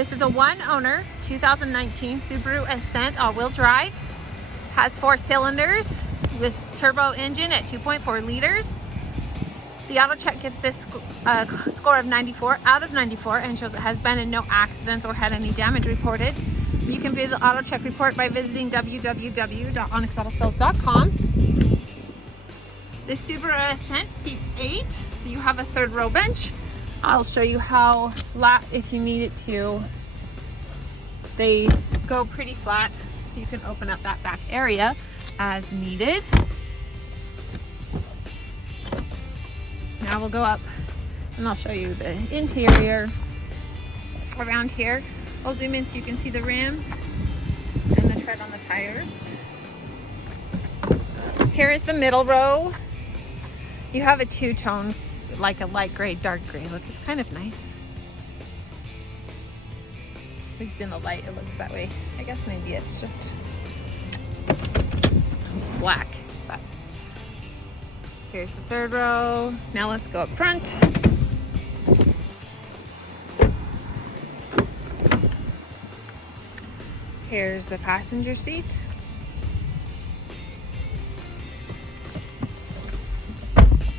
This is a one-owner 2019 Subaru Ascent all-wheel drive. Has 4 cylinders with turbo engine at 2.4 liters. The AutoCheck gives this a score of 94 out of 94 and shows it has been in no accidents or had any damage reported. You can view the AutoCheck report by visiting www.onyxautosales.com. The Subaru Ascent seats 8, so you have a 3rd row bench. I'll show you how flat if you need it to. They go pretty flat, so you can open up that back area as needed. Now we'll go up and I'll show you the interior around here. I'll zoom in so you can see the rims and the tread on the tires. Here is the middle row. You have a two-tone, like a light gray, dark gray look. It's kind of nice. At least in the light it looks that way. I guess maybe it's just black, but here's the 3rd row. Now let's go up front. Here's the passenger seat.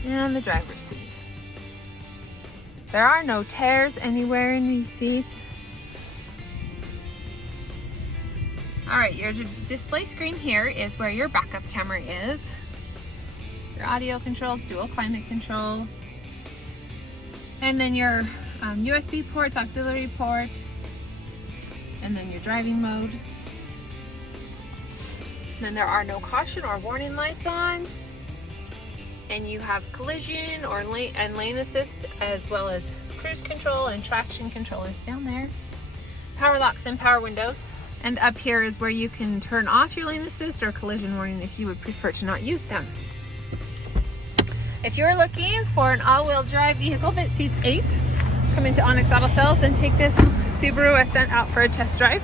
And the driver's seat. There are no tears anywhere in these seats. All right, your display screen here is where your backup camera is. Your audio controls, dual climate control. And then your USB ports, auxiliary port. And then your driving mode. Then there are no caution or warning lights on. And you have collision or lane assist, as well as cruise control and traction control is down there. Power locks and power windows. And up here is where you can turn off your lane assist or collision warning if you would prefer to not use them. If you're looking for an all-wheel drive vehicle that seats 8, come into Onyx Auto Sales and take this Subaru Ascent out for a test drive.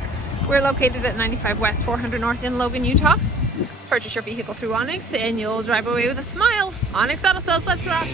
We're located at 95 West 400 North in Logan, Utah. Purchase your vehicle through Onyx and you'll drive away with a smile. Onyx Auto Sales, let's rock!